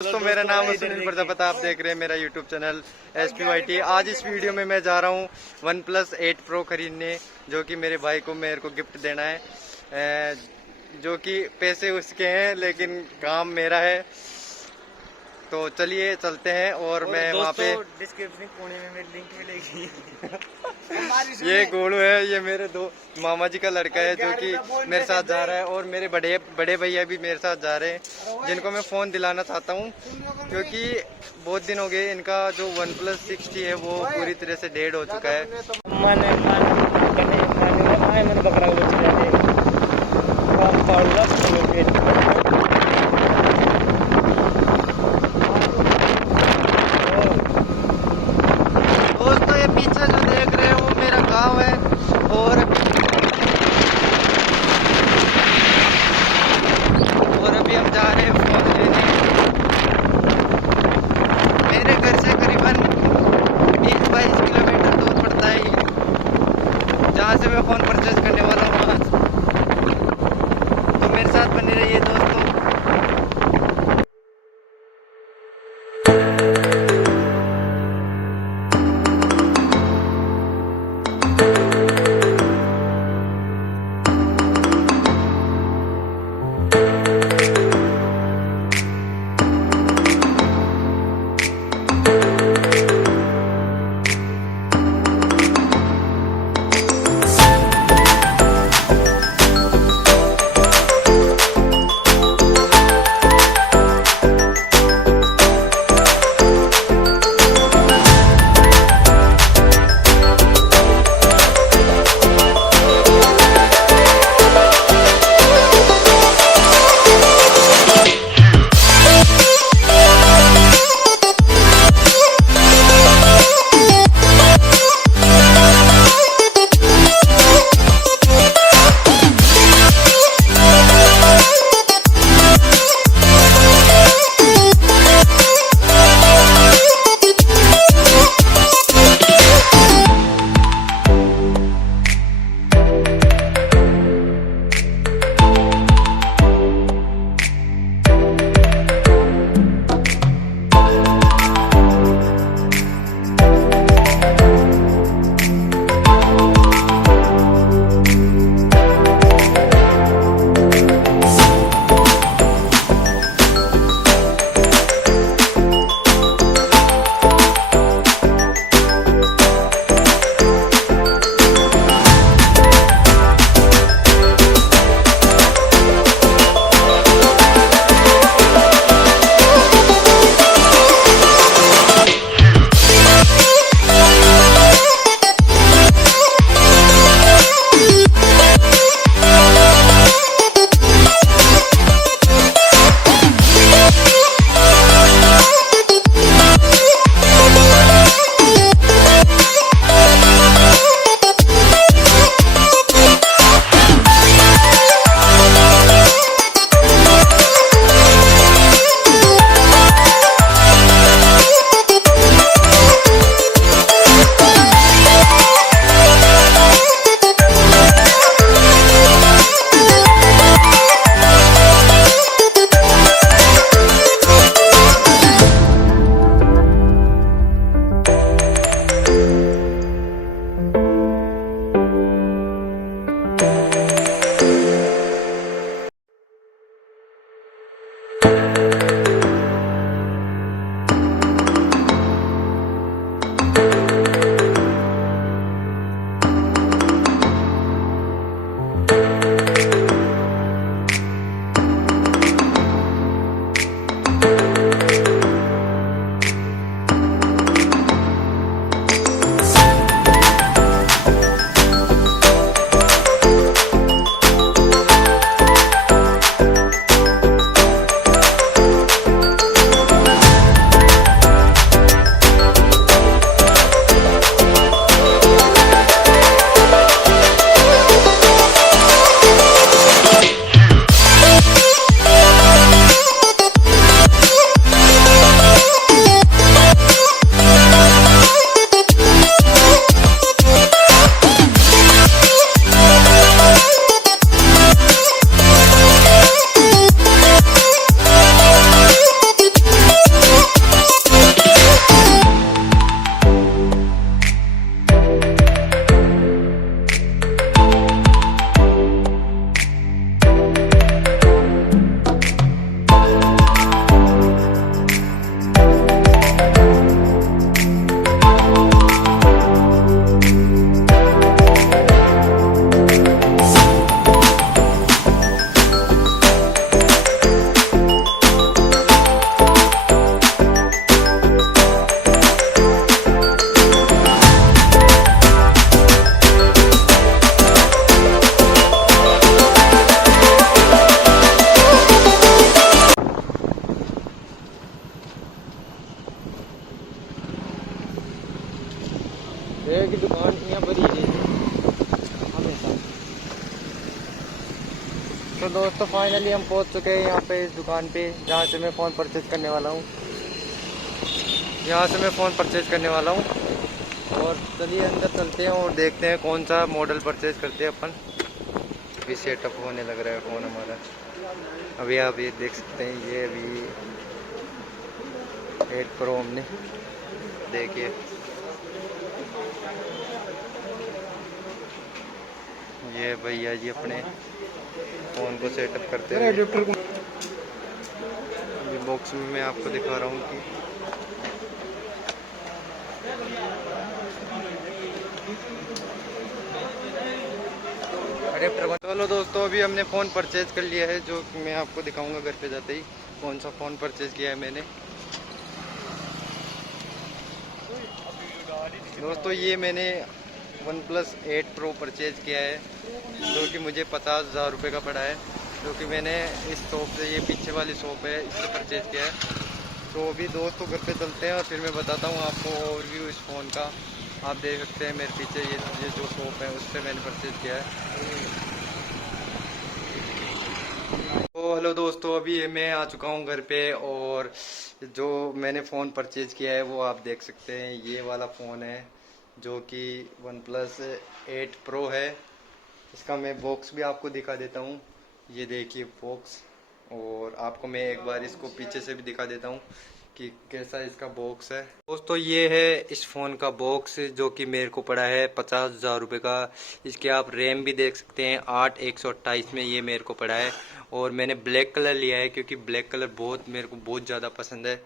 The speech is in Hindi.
दोस्तों मेरा नाम है सुनील प्रजापत। आप देख रहे हैं मेरा यूट्यूब चैनल SPYT। आज इस वीडियो में मैं जा रहा हूँ OnePlus 8 Pro खरीदने, जो कि मेरे भाई को मेरे को गिफ्ट देना है। जो कि पैसे उसके हैं लेकिन काम मेरा है। तो चलिए चलते हैं और मैं वहाँ पे डिस्क्रिप्शन कोने में मेरी लिंक मिलेगी। ये गोलू है, ये मेरे दो मामा जी का लड़का है जो कि मेरे साथ जा रहा है, और मेरे बड़े भैया भी मेरे साथ जा रहे हैं, जिनको मैं फ़ोन दिलाना चाहता हूँ क्योंकि बहुत दिन हो गए। इनका जो OnePlus 60 है वो पूरी तरह से डेड हो चुका है। मैंने बकरा दोस्तों ये पीछे जो देख रहे हैं वो मेरा गांव है, और अभी हम जा रहे हैं फोन लेने। मेरे घर से करीबन 20-22 किलोमीटर दूर पड़ता है जहाँ से मैं फ़ोन परचेज करने वाला हूँ। एक दुकान यहाँ पर ही हमेशा। तो दोस्तों फाइनली हम पहुंच चुके हैं यहाँ पे इस दुकान पे जहाँ से मैं फ़ोन परचेज करने वाला हूँ। यहाँ से मैं फ़ोन परचेज करने वाला हूँ और चलिए अंदर चलते हैं और देखते हैं कौन सा मॉडल परचेज करते हैं अपन। अभी सेटअप होने लग रहा है फ़ोन हमारा। अभी आप ये देख सकते हैं, ये अभी 8 प्रो हमने देखिए, ये भैया जी अपने फ़ोन को सेटअप करते हैं। अभी बॉक्स में मैं आपको दिखा रहा हूँ कि चलो दोस्तों अभी हमने फ़ोन परचेज कर लिया है, जो मैं आपको दिखाऊंगा घर पे जाते ही कौन सा फ़ोन परचेज किया है मैंने। दोस्तों ये मैंने OnePlus 8 Pro परचेज किया है, जो कि मुझे 50,000 रुपये का पड़ा है, जो कि मैंने इस शॉप से, ये पीछे वाली शॉप है, इससे परचेज किया है। तो अभी दोस्तों घर पे चलते हैं और फिर मैं बताता हूँ आपको ओवरव्यू इस फ़ोन का। आप देख सकते हैं मेरे पीछे ये जो शॉप है उससे मैंने परचेज किया है। तो हेलो दोस्तों, अभी मैं आ चुका हूँ घर पे और जो मैंने फ़ोन परचेज किया है वो आप देख सकते हैं, ये वाला फ़ोन है जो कि OnePlus 8 Pro है। इसका मैं बॉक्स भी आपको दिखा देता हूँ, ये देखिए बॉक्स। और आपको मैं एक बार इसको पीछे से भी दिखा देता हूँ कि कैसा इसका बॉक्स है। दोस्तों ये है इस फ़ोन का बॉक्स, जो कि मेरे को पड़ा है 50,000 रुपये का। इसके आप रैम भी देख सकते हैं, 8/128 में ये मेरे को पड़ा है। और मैंने ब्लैक कलर लिया है क्योंकि ब्लैक कलर मेरे को बहुत ज़्यादा पसंद है।